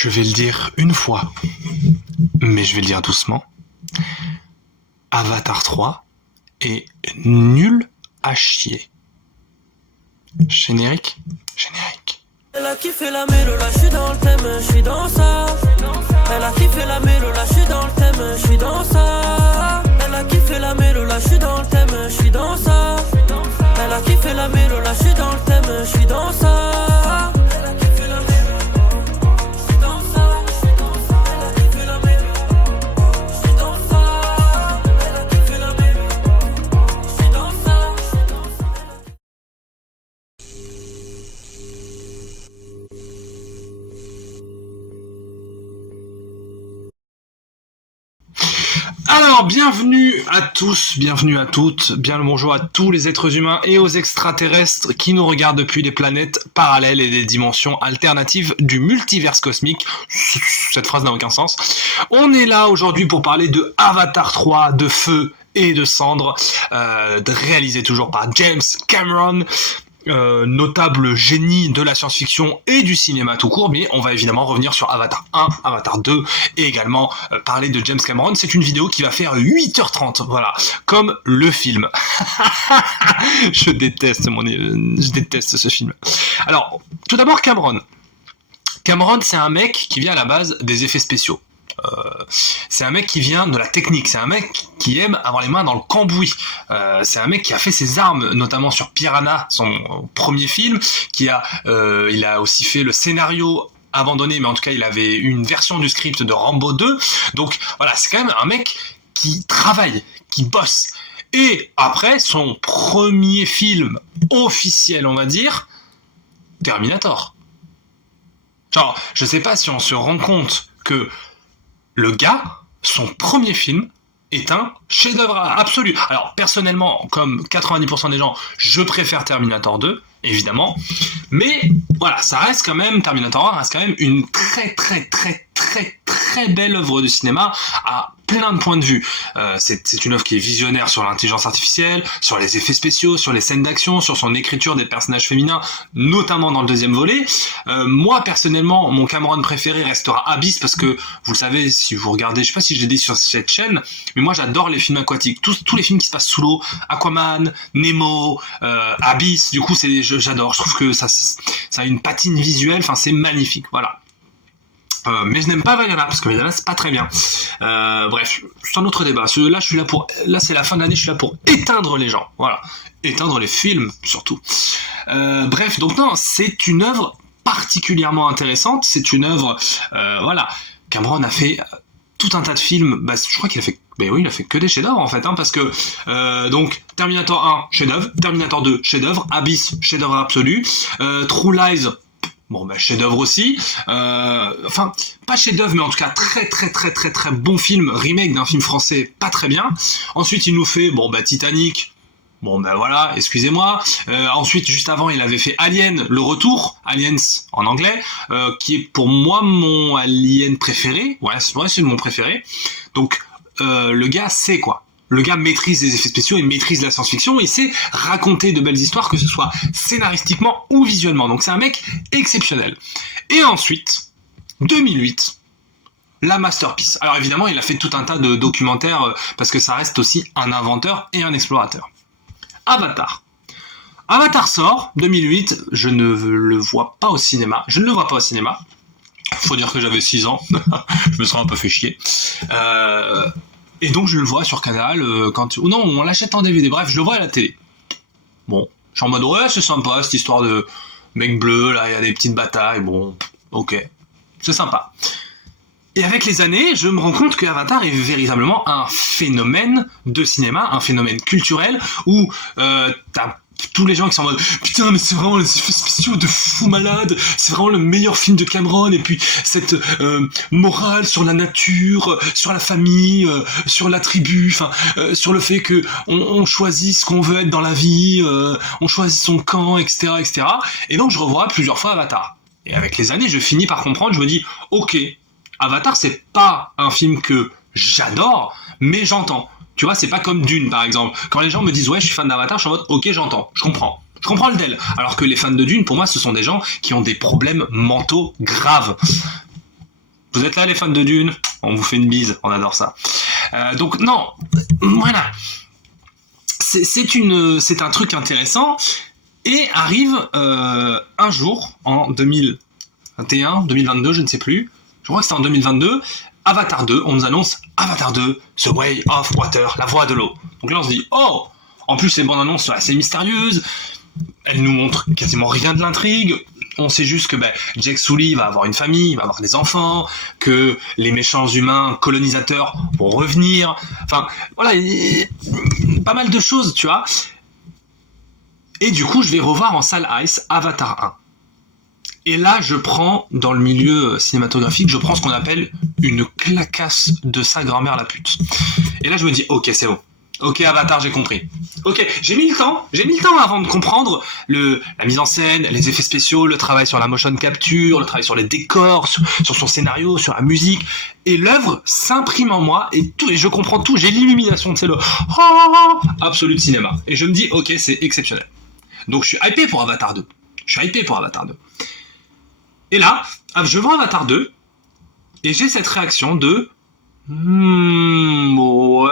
Je vais le dire une fois, mais je vais le dire doucement. Avatar 3 est nul à chier. Générique. Elle a kiffé la mélo, là je suis dans le thème, je suis dans ça. Elle a kiffé la mélo, là je suis dans le thème, je suis dans ça. Elle a kiffé la mélo, là je suis dans le thème, je suis dans ça. Elle a kiffé la mélo, là je suis dans le thème, je suis dans ça. Elle a kiffé la mélo, je suis dans ça. Elle a kiffé la mélo, je suis dans ça. Elle a kiffé la mélo, je suis dans ça. Alors, bienvenue à tous, bienvenue à toutes, bien le bonjour à tous les êtres humains et aux extraterrestres qui nous regardent depuis des planètes parallèles et des dimensions alternatives du multiverse cosmique. Cette phrase n'a aucun sens. On est là aujourd'hui pour parler de Avatar 3, de feu et de cendres, réalisé toujours par James Cameron. Notable génie de la science-fiction et du cinéma tout court, mais on va évidemment revenir sur Avatar 1, Avatar 2 et également parler de James Cameron. C'est une vidéo qui va faire 8h30, voilà, comme le film. Je déteste ce film. Alors, tout d'abord Cameron. Cameron, c'est un mec qui vient à la base des effets spéciaux. C'est un mec qui vient de la technique, c'est un mec qui aime avoir les mains dans le cambouis, c'est un mec qui a fait ses armes notamment sur Piranha, son premier film, il a aussi fait le scénario abandonné, mais en tout cas il avait une version du script de Rambo 2, donc voilà, c'est quand même un mec qui travaille, qui bosse. Et après son premier film officiel, on va dire, Terminator. Genre, je sais pas si on se rend compte que le gars, son premier film est un chef-d'œuvre absolu. Alors, personnellement, comme 90% des gens, je préfère Terminator 2, évidemment. Mais, voilà, ça reste quand même, Terminator 1 reste quand même une très belle œuvre de cinéma à plein de points de vue. C'est une œuvre qui est visionnaire sur l'intelligence artificielle, sur les effets spéciaux, sur les scènes d'action, sur son écriture des personnages féminins, notamment dans le deuxième volet. Moi, personnellement, mon Cameron préféré restera Abyss, parce que, vous le savez, si vous regardez, je sais pas si je l'ai dit sur cette chaîne, mais moi j'adore les films aquatiques. Tous les films qui se passent sous l'eau, Aquaman, Nemo, Abyss, du coup, j'adore. Je trouve que ça a une patine visuelle, enfin, c'est magnifique, voilà. Mais je n'aime pas Vaiana, parce que Vaiana c'est pas très bien. Bref, c'est un autre débat. Là c'est la fin de l'année, je suis là pour éteindre les gens. Voilà. Éteindre les films, surtout. Bref, donc non, c'est une œuvre particulièrement intéressante. C'est une œuvre, voilà. Cameron a fait tout un tas de films. Je crois qu'il a fait, il a fait que des chefs-d'œuvre en fait, parce que donc Terminator 1, chef-d'œuvre, Terminator 2, chef-d'œuvre, Abyss, chef-d'œuvre absolu, True Lies. Bon, chef-d'œuvre aussi. Enfin, pas chef-d'œuvre, mais en tout cas très bon film, remake d'un film français, pas très bien. Ensuite, il nous fait, Titanic. Voilà, excusez-moi. Ensuite, juste avant, il avait fait Alien, le retour, Aliens en anglais, qui est pour moi mon Alien préféré. Ouais, c'est mon préféré. Donc, le gars sait quoi. Le gars maîtrise les effets spéciaux et maîtrise la science-fiction, et sait raconter de belles histoires, que ce soit scénaristiquement ou visuellement. Donc c'est un mec exceptionnel. Et ensuite, 2008, la masterpiece. Alors évidemment, il a fait tout un tas de documentaires, parce que ça reste aussi un inventeur et un explorateur. Avatar. Avatar sort, 2008, je ne le vois pas au cinéma. Faut dire que j'avais 6 ans, je me serais un peu fait chier. Et donc je le vois sur Canal, non, on l'achète en DVD, bref, je le vois à la télé. Bon, je suis en mode, ouais, c'est sympa, cette histoire de mec bleu, là, il y a des petites batailles, ok, c'est sympa. Et avec les années, je me rends compte que Avatar est véritablement un phénomène de cinéma, un phénomène culturel, où t'as tous les gens qui sont en mode putain, mais c'est vraiment les effets spéciaux de fou malade, c'est vraiment le meilleur film de Cameron, et puis cette morale sur la nature, sur la famille, sur la tribu, sur le fait que on choisit ce qu'on veut être dans la vie, on choisit son camp, etc. Et donc je revois plusieurs fois Avatar. Et avec les années, je finis par comprendre, je me dis ok, Avatar c'est pas un film que j'adore, mais j'entends. Tu vois, c'est pas comme Dune, par exemple. Quand les gens me disent, ouais, je suis fan d'Avatar, je suis en mode, ok, j'entends, je comprends. Je comprends le DEL. Alors que les fans de Dune, pour moi, ce sont des gens qui ont des problèmes mentaux graves. Vous êtes là les fans de Dune? On vous fait une bise, on adore ça. Donc non, voilà. C'est un truc intéressant. Et arrive un jour, en 2021, 2022, je ne sais plus, je crois que c'était en 2022, Avatar 2, on nous annonce Avatar 2, The Way of Water, la voie de l'eau. Donc là on se dit, oh, en plus les bandes annonces sont assez mystérieuses, elles nous montrent quasiment rien de l'intrigue, on sait juste que Jake Sully va avoir une famille, il va avoir des enfants, que les méchants humains colonisateurs vont revenir, enfin voilà, pas mal de choses, tu vois. Et du coup je vais revoir en salle Ice Avatar 1. Et là, je prends, dans le milieu cinématographique, je prends ce qu'on appelle une clacasse de sa grand-mère la pute. Et là, je me dis, ok, c'est bon. Ok, Avatar, j'ai compris. Ok, j'ai mis le temps avant de comprendre la mise en scène, les effets spéciaux, le travail sur la motion capture, le travail sur les décors, sur son scénario, sur la musique. Et l'œuvre s'imprime en moi, et je comprends tout, j'ai l'illumination, c'est le absolu de cinéma. Et je me dis, ok, c'est exceptionnel. Donc je suis hypé pour Avatar 2. Et là, je vois Avatar 2, et j'ai cette réaction de ouais,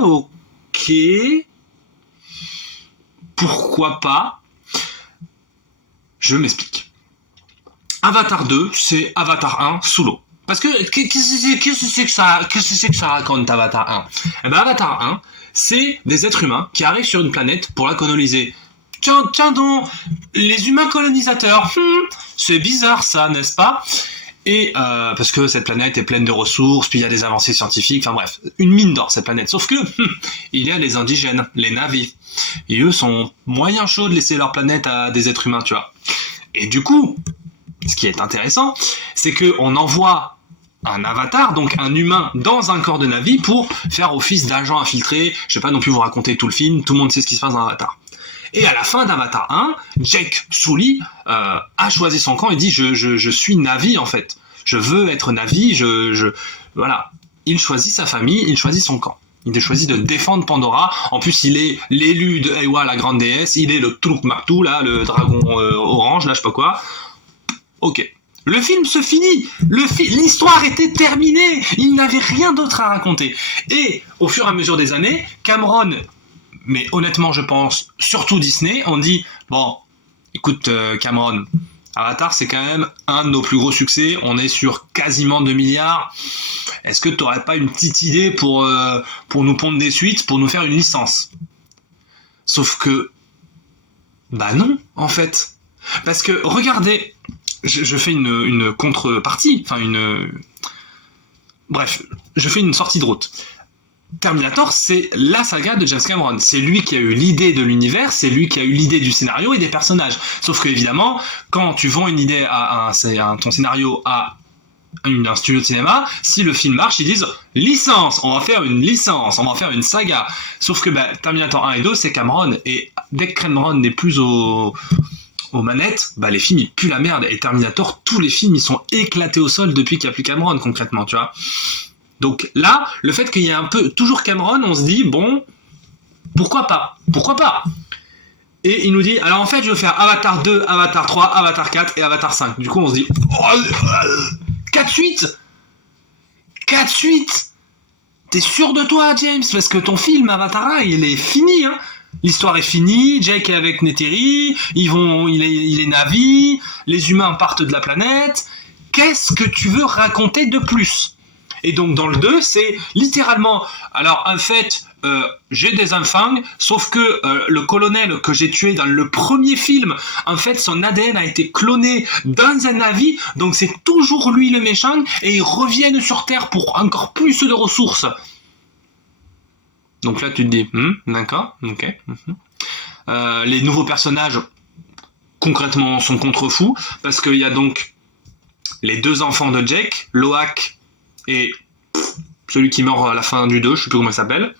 ok, pourquoi pas. Je m'explique. Avatar 2, c'est Avatar 1 sous l'eau. Parce que qu'est-ce que ça raconte Avatar 1? Eh ben Avatar 1, c'est des êtres humains qui arrivent sur une planète pour la coloniser. Tiens donc, les humains colonisateurs, c'est bizarre ça, n'est-ce pas? Et parce que cette planète est pleine de ressources, puis il y a des avancées scientifiques, enfin bref, une mine d'or cette planète. Sauf que il y a les indigènes, les Na'vi, et eux sont moyen chauds de laisser leur planète à des êtres humains, tu vois. Et du coup, ce qui est intéressant, c'est que on envoie un avatar, donc un humain dans un corps de Na'vi pour faire office d'agent infiltré. Je vais pas non plus vous raconter tout le film, tout le monde sait ce qui se passe dans Avatar. Et à la fin d'Avatar 1, Jake Sully a choisi son camp et dit je suis Na'vi en fait. Je veux être Na'vi, voilà. Il choisit sa famille, il choisit son camp. Il a choisi de défendre Pandora. En plus, il est l'élu de Eywa, la grande déesse. Il est le Truk Martu, là, le dragon orange, là, je sais pas quoi. Ok. Le film se finit. L'histoire était terminée. Il n'avait rien d'autre à raconter. Et au fur et à mesure des années, Cameron, mais honnêtement, je pense, surtout Disney, on dit, bon, écoute Cameron, Avatar, c'est quand même un de nos plus gros succès. On est sur quasiment 2 milliards. Est-ce que tu n'aurais pas une petite idée pour nous pondre des suites, pour nous faire une licence? Sauf que, bah non, en fait. Parce que, regardez, je fais une contrepartie, enfin bref, je fais une sortie de route. Terminator, c'est la saga de James Cameron. C'est lui qui a eu l'idée de l'univers, c'est lui qui a eu l'idée du scénario et des personnages. Sauf que, évidemment, quand tu vends une idée ton scénario à un studio de cinéma, si le film marche, ils disent licence, on va faire une licence, on va faire une saga. Sauf que Terminator 1 et 2, c'est Cameron. Et dès que Cameron n'est plus aux manettes, les films ils puent la merde. Et Terminator, tous les films ils sont éclatés au sol depuis qu'il n'y a plus Cameron, concrètement, tu vois. Donc là, le fait qu'il y ait un peu toujours Cameron, on se dit, bon, pourquoi pas? Et il nous dit, alors en fait, je vais faire Avatar 2, Avatar 3, Avatar 4 et Avatar 5. Du coup, on se dit, 4 suites. T'es sûr de toi, James? Parce que ton film Avatar 1, il est fini, hein. L'histoire est finie, Jake est avec Neytiri, il est Na'vi, les humains partent de la planète. Qu'est-ce que tu veux raconter de plus? Et donc dans le 2, c'est littéralement, alors en fait, j'ai des enfants, sauf que le colonel que j'ai tué dans le premier film, en fait son ADN a été cloné dans un Na'vi, donc c'est toujours lui le méchant, et ils reviennent sur Terre pour encore plus de ressources. Donc là tu te dis, d'accord, ok. Les nouveaux personnages, concrètement, sont contre-fous, parce qu'il y a donc les 2 enfants de Jake, Loak et celui qui meurt à la fin du 2, je sais plus comment il s'appelle.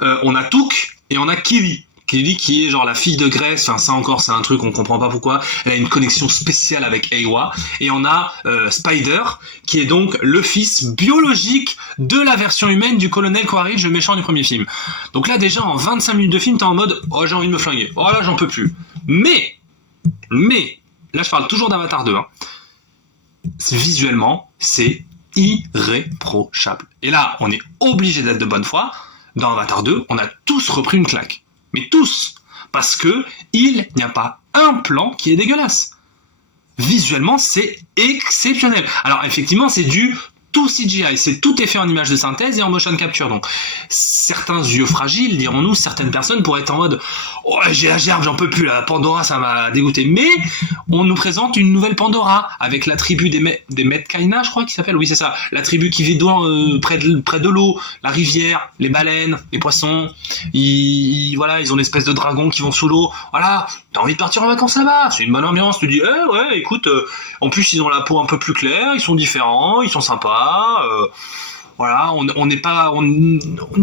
On a Took et on a Kili. Kili qui est genre la fille de Grace, enfin ça encore c'est un truc on comprend pas pourquoi, elle a une connexion spéciale avec Eywa. Et on a Spider qui est donc le fils biologique de la version humaine du colonel Quaritch, le méchant du premier film. Donc là déjà en 25 minutes de film t'es en mode oh j'ai envie de me flinguer, oh là j'en peux plus. Mais là je parle toujours d'Avatar 2 hein. visuellement, c'est irréprochable. Et là, on est obligé d'être de bonne foi. Dans Avatar 2, on a tous repris une claque. Mais tous. Parce que il n'y a pas un plan qui est dégueulasse. Visuellement, c'est exceptionnel. Alors, effectivement, c'est du tout CGI, tout est fait en image de synthèse et en motion capture. Donc, certains yeux fragiles, dirons-nous, certaines personnes pourraient être en mode « Oh, j'ai la gerbe, j'en peux plus, la Pandora, ça m'a dégoûté. » Mais on nous présente une nouvelle Pandora avec la tribu des Metkaina, je crois qu'il s'appelle. Oui, c'est ça. La tribu qui vit près de l'eau, la rivière, les baleines, les poissons. Voilà, ils ont une espèce de dragons qui vont sous l'eau. Voilà, t'as envie de partir en vacances là-bas. C'est une bonne ambiance. Tu te dis « ouais, écoute, en plus, ils ont la peau un peu plus claire, ils sont différents, ils sont sympas. » Voilà, nous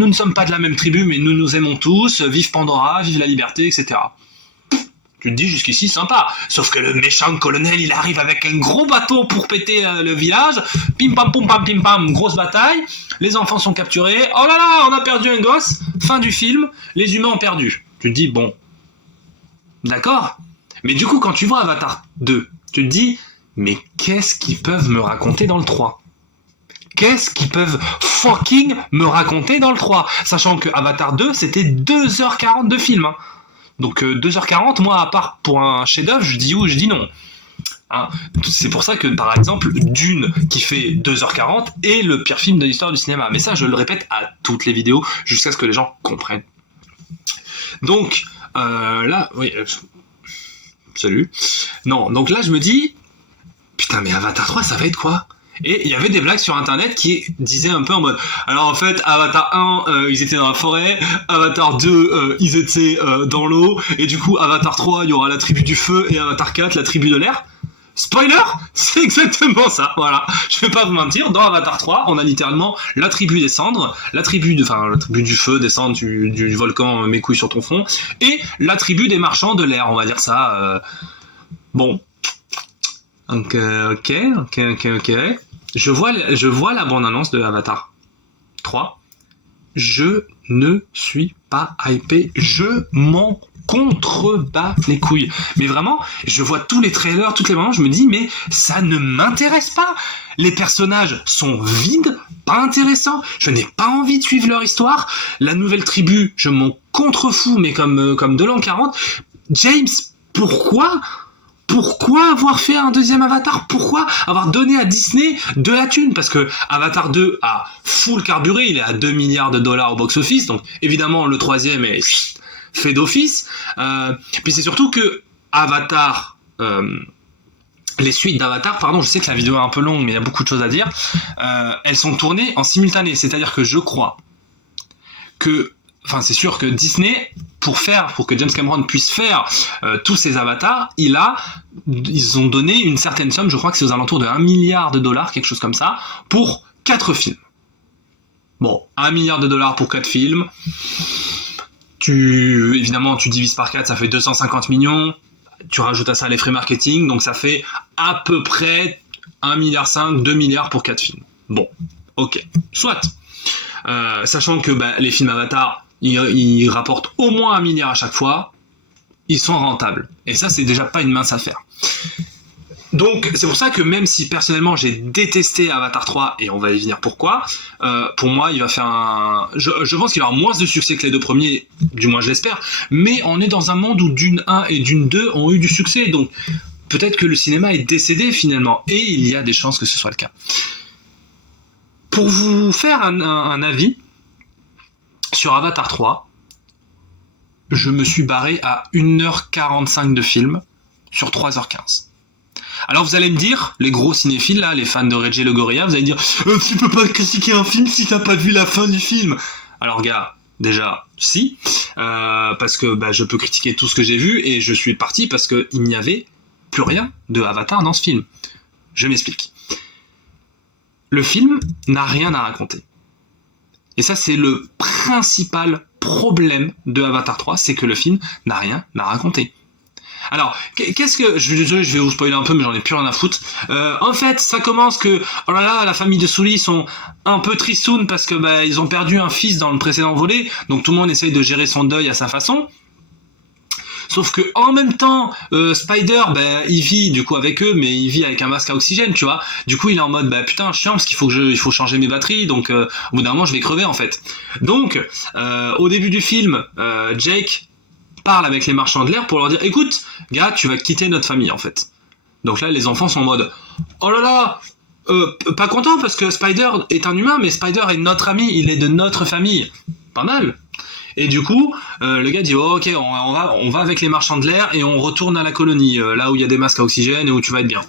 ne sommes pas de la même tribu, mais nous nous aimons tous. Vive Pandora, vive la liberté, etc. Tu te dis jusqu'ici sympa, sauf que le méchant colonel il arrive avec un gros bateau pour péter le village. Pim pam pum pam pim pam, grosse bataille. Les enfants sont capturés. Oh là là, on a perdu un gosse. Fin du film, les humains ont perdu. Tu te dis bon, d'accord. Mais du coup, quand tu vois Avatar 2, tu te dis mais qu'est-ce qu'ils peuvent me raconter dans le 3 ? Qu'est-ce qu'ils peuvent fucking me raconter dans le 3 ? Sachant que Avatar 2, c'était 2h40 de film. Hein. Donc 2h40, moi, à part pour un chef-d'œuvre, je dis oui, je dis non. Hein. C'est pour ça que, par exemple, Dune, qui fait 2h40, est le pire film de l'histoire du cinéma. Mais ça, je le répète à toutes les vidéos, jusqu'à ce que les gens comprennent. Donc, là, oui... salut. Non, donc là, je me dis... Putain, mais Avatar 3, ça va être quoi ? Et il y avait des blagues sur internet qui disaient un peu en mode alors en fait Avatar 1 ils étaient dans la forêt, Avatar 2 ils étaient dans l'eau, et du coup Avatar 3 il y aura la tribu du feu, et Avatar 4 la tribu de l'air. Spoiler, c'est exactement ça, voilà. Je vais pas vous mentir, dans Avatar 3 on a littéralement la tribu des cendres, la tribu du feu, des cendres, du volcan, mes couilles sur ton front, et la tribu des marchands de l'air, on va dire ça. Bon. Donc, ok. Je vois la bande-annonce de Avatar 3. Je ne suis pas hypé. Je m'en contrebats les couilles. Mais vraiment, je vois tous les trailers, toutes les bandes, je me dis, mais ça ne m'intéresse pas. Les personnages sont vides, pas intéressants. Je n'ai pas envie de suivre leur histoire. La nouvelle tribu, je m'en contrefous, mais comme de l'an 40. James, pourquoi avoir fait un deuxième Avatar ? Pourquoi avoir donné à Disney de la thune ? Parce que Avatar 2 a full carburé, il est à 2 milliards de dollars au box-office, donc évidemment le troisième est fait d'office. Puis c'est surtout que Avatar, les suites d'Avatar, pardon, je sais que la vidéo est un peu longue, mais il y a beaucoup de choses à dire, elles sont tournées en simultané, c'est-à-dire que je crois que, enfin c'est sûr que Disney, pour que James Cameron puisse faire tous ces avatars, ils ont donné une certaine somme, je crois que c'est aux alentours de 1 milliard de dollars, quelque chose comme ça, pour 4 films. Bon, 1 milliard de dollars pour 4 films, évidemment tu divises par 4, ça fait 250 millions, tu rajoutes à ça les frais marketing, donc ça fait à peu près 1,5 milliard, 2 milliards pour 4 films. Bon, ok, soit. Sachant que les films Avatar, ils rapportent au moins 1 milliard à chaque fois, ils sont rentables. Et ça, c'est déjà pas une mince affaire. Donc, c'est pour ça que même si personnellement j'ai détesté Avatar 3, et on va y venir pourquoi, pour moi, il va faire je pense qu'il va avoir moins de succès que les deux premiers, du moins je l'espère, mais on est dans un monde où Dune 1 et Dune 2 ont eu du succès, donc peut-être que le cinéma est décédé finalement, et il y a des chances que ce soit le cas. Pour vous faire un avis sur Avatar 3, je me suis barré à 1h45 de film sur 3h15. Alors vous allez me dire, les gros cinéphiles là, les fans de Reggie Le Gorilla, vous allez dire tu peux pas critiquer un film si t'as pas vu la fin du film. Alors gars, déjà si, parce que je peux critiquer tout ce que j'ai vu, et je suis parti parce qu'il n'y avait plus rien de Avatar dans ce film. Je m'explique. Le film n'a rien à raconter. Et ça, c'est le principal problème de Avatar 3, c'est que le film n'a rien à raconter. Alors, qu'est-ce que... Je suis désolé, je vais vous spoiler un peu, mais j'en ai plus rien à foutre. En fait, ça commence que... Oh là là, la famille de Sully sont un peu tristounes parce que ils ont perdu un fils dans le précédent volet, donc tout le monde essaye de gérer son deuil à sa façon. Sauf que en même temps, Spider, il vit du coup avec eux, mais il vit avec un masque à oxygène, tu vois. Du coup, il est en mode, putain, chiant, parce qu'il faut changer mes batteries, donc au bout d'un moment, je vais crever en fait. Donc, au début du film, Jake parle avec les marchands de l'air pour leur dire, écoute, gars, tu vas quitter notre famille en fait. Donc là, les enfants sont en mode, oh là là, pas content parce que Spider est un humain, mais Spider est notre ami, il est de notre famille. Pas mal. Et du coup, le gars dit, oh, ok, on va avec les marchands de l'air et on retourne à la colonie, là où il y a des masques à oxygène et où tu vas être bien.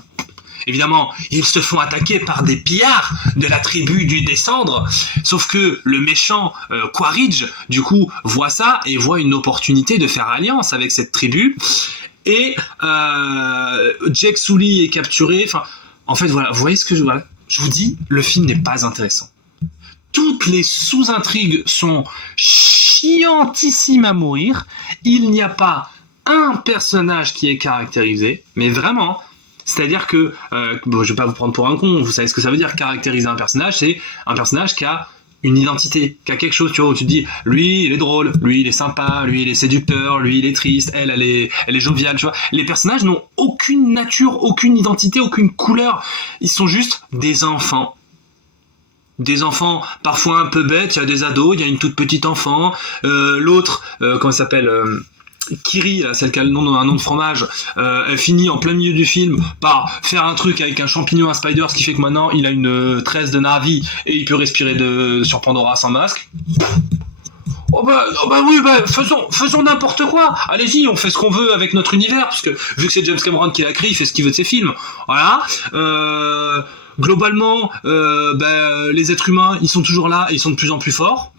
Évidemment, ils se font attaquer par des pillards de la tribu des cendres, sauf que le méchant Quaritch, du coup, voit ça et voit une opportunité de faire alliance avec cette tribu. Et Jake Sully est capturé. Enfin, en fait, voilà, vous voyez ce que je vous dis, le film n'est pas intéressant. Toutes les sous-intrigues sont chiantissimes à mourir. Il n'y a pas un personnage qui est caractérisé, mais vraiment. C'est-à-dire que, je vais pas vous prendre pour un con, vous savez ce que ça veut dire, caractériser un personnage, c'est un personnage qui a une identité, qui a quelque chose, tu vois, où tu te dis, lui, il est drôle, lui, il est sympa, lui, il est séducteur, lui, il est triste, elle est joviale, tu vois. Les personnages n'ont aucune nature, aucune identité, aucune couleur. Ils sont juste des enfants. Des enfants parfois un peu bêtes, il y a des ados, il y a une toute petite enfant, l'autre, comment elle s'appelle, Kiri, là, celle qui a un nom de fromage, elle finit en plein milieu du film par faire un truc avec un champignon à Spider, ce qui fait que maintenant il a une tresse de Na'vi et il peut respirer sur Pandora sans masque. Oui, faisons n'importe quoi. Allez-y, on fait ce qu'on veut avec notre univers, parce que vu que c'est James Cameron qui l'a écrit, il fait ce qu'il veut de ses films. Voilà. Globalement, les êtres humains, ils sont toujours là et ils sont de plus en plus forts.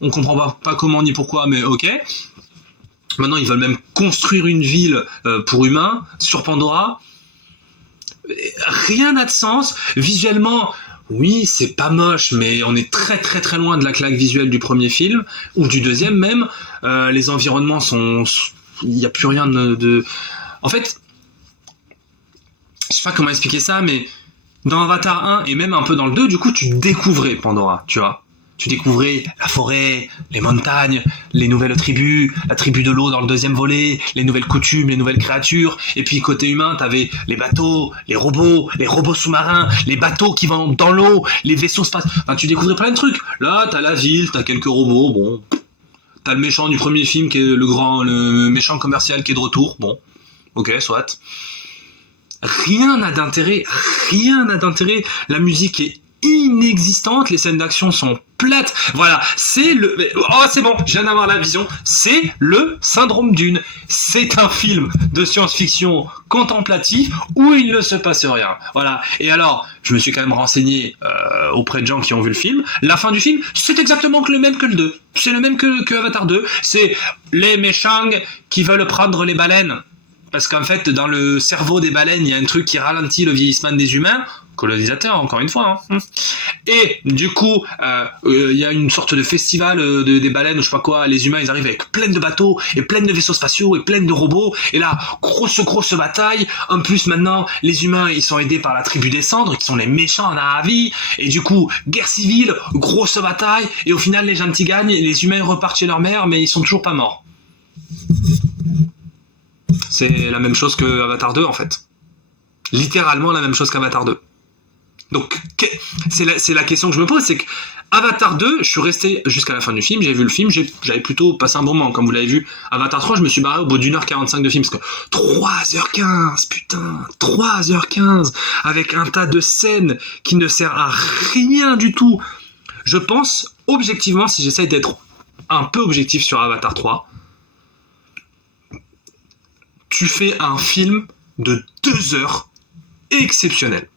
On comprend pas comment ni pourquoi, mais ok. Maintenant, ils veulent même construire une ville pour humains sur Pandora. Rien n'a de sens. Visuellement, oui, c'est pas moche, mais on est très très très loin de la claque visuelle du premier film, ou du deuxième même. Les environnements sont... Il n'y a plus rien de... En fait, je sais pas comment expliquer ça, mais dans Avatar 1, et même un peu dans le 2, du coup, tu découvrais Pandora, tu vois. Tu découvrais la forêt, les montagnes, les nouvelles tribus, la tribu de l'eau dans le deuxième volet, les nouvelles coutumes, les nouvelles créatures. Et puis côté humain, t'avais les bateaux, les robots sous-marins, les bateaux qui vont dans l'eau, les vaisseaux spatiaux. Enfin, tu découvrais plein de trucs. Là, t'as la ville, t'as quelques robots, bon. T'as le méchant du premier film qui est le méchant commercial qui est de retour, bon. Ok, soit. Rien n'a d'intérêt. La musique est inexistante, les scènes d'action sont plates. Voilà, c'est bon, je viens d'avoir la vision. C'est le syndrome Dune. C'est un film de science-fiction contemplatif où il ne se passe rien. Voilà. Et alors, je me suis quand même renseigné auprès de gens qui ont vu le film. La fin du film, c'est exactement le même que le 2. C'est le même que Avatar 2. C'est les méchants qui veulent prendre les baleines. Parce qu'en fait, dans le cerveau des baleines, il y a un truc qui ralentit le vieillissement des humains. Colonisateur, encore une fois. Hein. Et du coup, il y a une sorte de festival des baleines ou je sais pas quoi. Les humains, ils arrivent avec plein de bateaux et plein de vaisseaux spatiaux et plein de robots. Et là, grosse bataille. En plus, maintenant, les humains, ils sont aidés par la tribu des cendres, qui sont les méchants en Na'vi. Et du coup, guerre civile, grosse bataille. Et au final, les gentils gagnent. Et les humains repartent chez leur mère, mais ils sont toujours pas morts. C'est la même chose que Avatar 2, en fait. Littéralement la même chose qu'Avatar 2. Donc, c'est la question que je me pose, c'est que Avatar 2, je suis resté jusqu'à la fin du film, j'ai vu le film, j'avais plutôt passé un bon moment, comme vous l'avez vu. Avatar 3, je me suis barré au bout d'1h45 de film, parce que 3h15, putain, 3h15, avec un tas de scènes qui ne sert à rien du tout. Je pense, objectivement, si j'essaye d'être un peu objectif sur Avatar 3, tu fais un film de 2 heures exceptionnel.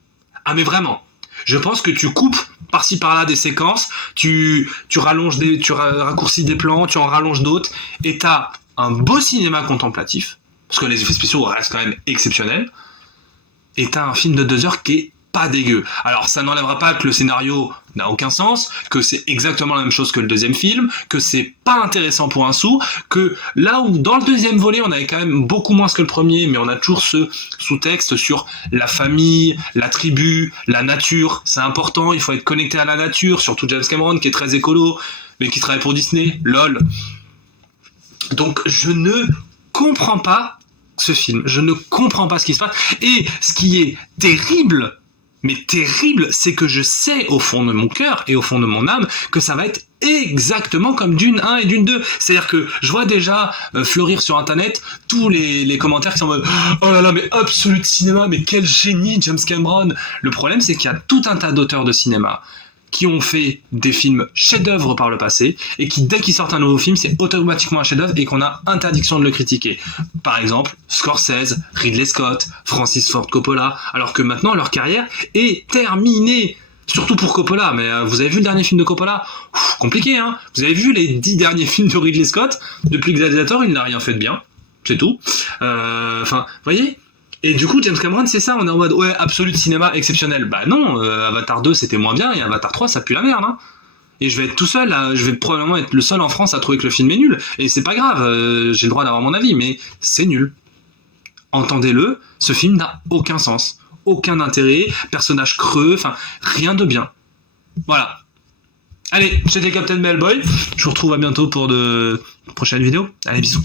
Ah mais vraiment, je pense que tu coupes par-ci par-là des séquences, tu raccourcis des plans, tu en rallonges d'autres, et t'as un beau cinéma contemplatif, parce que les effets spéciaux restent quand même exceptionnels, et t'as un film de 2 heures qui est pas dégueu. Alors ça n'enlèvera pas que le scénario n'a aucun sens, que c'est exactement la même chose que le deuxième film, que c'est pas intéressant pour un sou, que là où dans le deuxième volet on avait quand même beaucoup moins que le premier, mais on a toujours ce sous-texte sur la famille, la tribu, la nature, c'est important, il faut être connecté à la nature, surtout James Cameron qui est très écolo, mais qui travaille pour Disney, lol. Donc je ne comprends pas ce film. Je ne comprends pas ce qui se passe. Et ce qui est terrible, mais terrible, c'est que je sais au fond de mon cœur et au fond de mon âme que ça va être exactement comme Dune 1 et Dune 2. C'est-à-dire que je vois déjà fleurir sur internet tous les commentaires qui sont en mode « Oh là là, mais Absolute Cinéma, mais quel génie James Cameron !» Le problème, c'est qu'il y a tout un tas d'auteurs de cinéma qui ont fait des films chefs-d'œuvre par le passé, et qui, dès qu'ils sortent un nouveau film, c'est automatiquement un chef-d'œuvre et qu'on a interdiction de le critiquer. Par exemple, Scorsese, Ridley Scott, Francis Ford Coppola, alors que maintenant leur carrière est terminée. Surtout pour Coppola, mais vous avez vu le dernier film de Coppola ? Compliqué, hein ? Vous avez vu les 10 derniers films de Ridley Scott ? Depuis Gladiator, il n'a rien fait de bien. C'est tout. Enfin, voyez ? Et du coup, James Cameron, c'est ça, on est en mode, ouais, Absolute Cinéma exceptionnel. Bah non, Avatar 2, c'était moins bien, et Avatar 3, ça pue la merde, hein. Et je vais être tout seul, là, je vais probablement être le seul en France à trouver que le film est nul. Et c'est pas grave, j'ai le droit d'avoir mon avis, mais c'est nul. Entendez-le, ce film n'a aucun sens, aucun intérêt, personnage creux, enfin, rien de bien. Voilà. Allez, c'était Captain Bellboy, je vous retrouve à bientôt pour de prochaines vidéos. Allez, bisous.